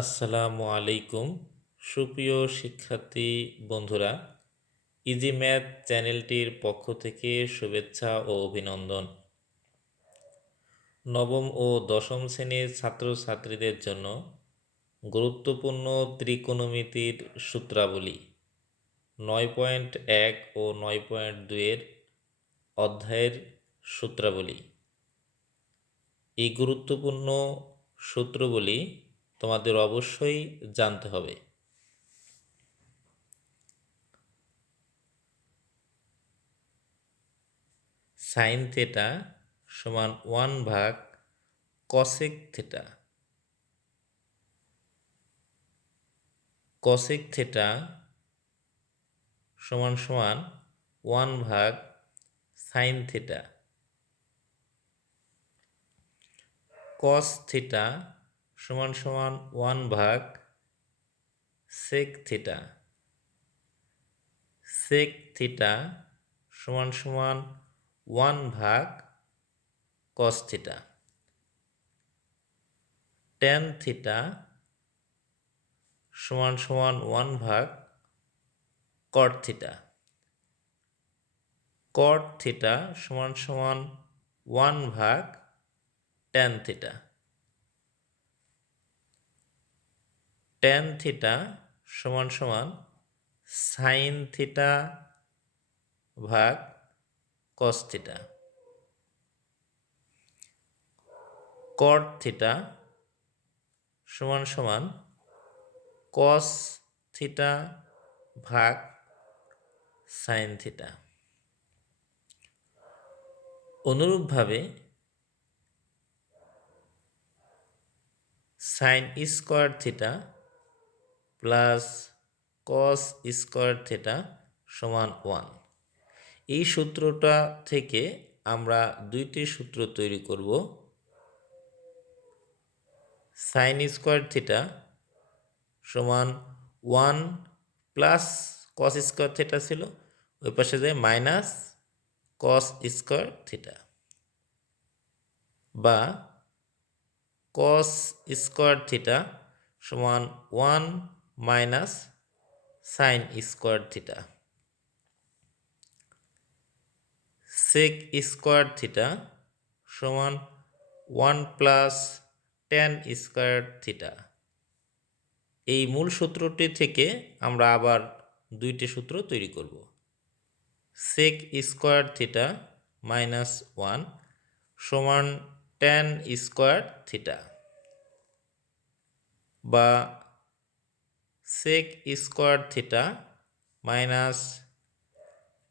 আসসালামু আলাইকুম সুপ্রিয় শিক্ষার্থী বন্ধুরা, ইজি ম্যাথ চ্যানেলটির পক্ষ থেকে শুভেচ্ছা ও অভিনন্দন। নবম ও দশম শ্রেণীর ছাত্রছাত্রীদের জন্য গুরুত্বপূর্ণ ত্রিকোণমিতির সূত্রাবলী 9.1 ও 9.2 অধ্যায়ের সূত্রাবলী। এই গুরুত্বপূর্ণ সূত্রগুলি তোমাদের অবশ্যই জানতে হবে। সাইন থেটা সমান 1 ভাগ কসেক থেটা। কসেক থেটা সমান 1 ভাগ সাইন থেটা। কস থেটা সমান 1 ভাগ সেক থেটা। সেক থেটা সমান 1 ভাগ কস থেটা। ট্যান থেটা সমান 1 ভাগ কট থেটা। কট থেটা সমান 1 ভাগ ট্যান থেটা। ট্যান থেটা সমান সাইন থেটা ভাগ কস থেটা। কট থেটা সমান কস থিটা ভাগ সাইন থিটা। অনুরূপভাবে sign square theta plus cos square theta সমান 1। এই সূত্রটা থেকে আমরা দুইটি সূত্র তৈরি করব। সাইন স্কোয়ার থিটা সমান 1 প্লাস কস স্কোয়ার থিটা ছিল, ওই পাশে যায় মাইনাস কস স্কোয়ার থিটা, বা কস স্কোয়ার থিটা সমান 1 minus sine square theta. Sec square theta সমান 1 প্লাস ট্যান স্কোয়ার থিটা। এই মূল সূত্রটি থেকে আমরা আবার দুইটি সূত্র তৈরি করব। সেক স্কোয়ার থিটা মাইনাস 1 সমান ট্যান স্কোয়ার থিটা, বা sec square theta minus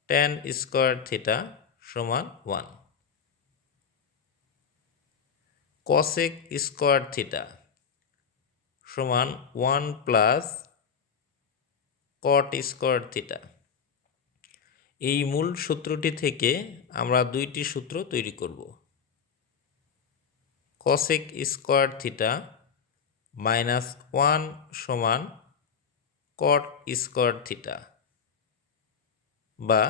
tan square theta সমান 1। কসেক স্কোয়ার থিটা সমান 1 প্লাস কট স্কোয়ার থিটা। এই মূল সূত্রটি থেকে আমরা দুইটি সূত্র তৈরি করব। কসেক স্কোয়ার থিটা মাইনাস 1 সমান কট স্কোয়ার থিটা, বা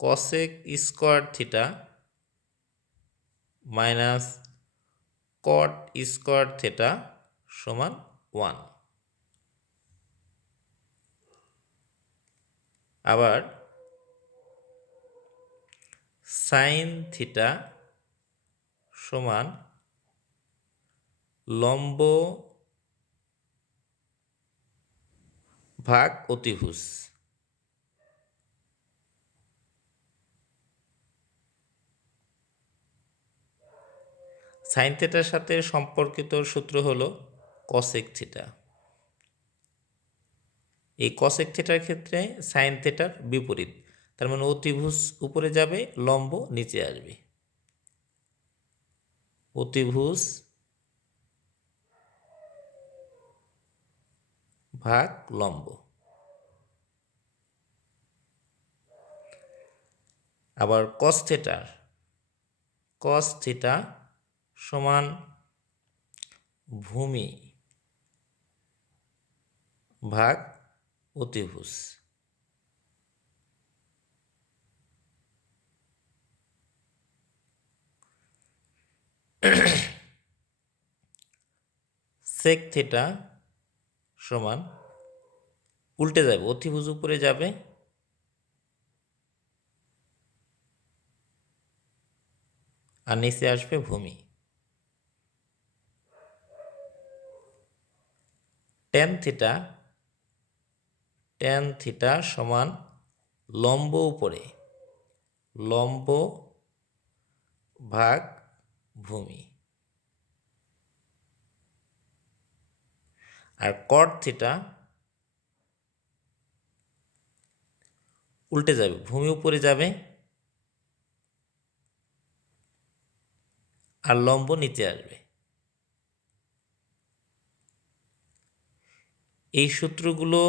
cosec square theta minus cot square theta সমান 1। আবার সাইন থিটা সমান লম্ব ভাগ অতিভুজ। সাইন থিটার সাথে সম্পর্কিত সূত্র হলো কসেক থিটা। এই কসেক থিটার ক্ষেত্রে সাইন থিটার বিপরীত, তার মানে অতিভুজ উপরে যাবে, লম্ব নিচে আসবে। অতিভুজ ভাগ লম্ব। আবার কস থিটা সমান ভূমি ভাগ অতিভুজ। সেক থিটা সমান উল্টে যাবে, অতিভুজ উপরে যাবে আর নিচে আসবে ভূমি। ট্যান থিটা সমান লম্ব উপরে, লম্ব ভাগ ভূমি। আর কট থিটা উল্টে যাবে, ভূমি উপরে যাবে আর লম্ব নিচে আসবে। এই সূত্রগুলো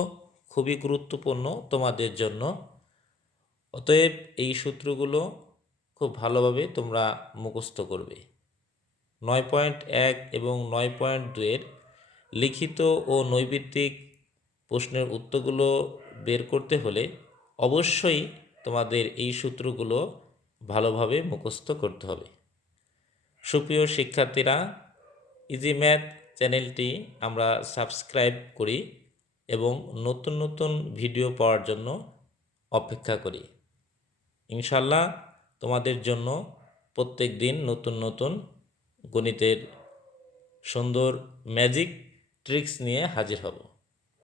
খুবই গুরুত্বপূর্ণ তোমাদের জন্য, অতএব এই সূত্রগুলো খুব ভালোভাবে তোমরা মুখস্থ করবে। 9.1 এবং 9.2 লিখিত ও নৈর্ব্যক্তিক প্রশ্নের উত্তরগুলো বের করতে হলে অবশ্যই তোমাদের এই সূত্রগুলো ভালোভাবে মুখস্থ করতে হবে। সুপ্রিয় শিক্ষার্থীরা, ইজি ম্যাথ চ্যানেলটি আমরা সাবস্ক্রাইব করি এবং নতুন নতুন ভিডিও পাওয়ার জন্য অপেক্ষা করি। ইনশাল্লাহ তোমাদের জন্য প্রত্যেক দিন নতুন নতুন গণিতের সুন্দর ম্যাজিক ট্রিক্স নিয়ে হাজির হব।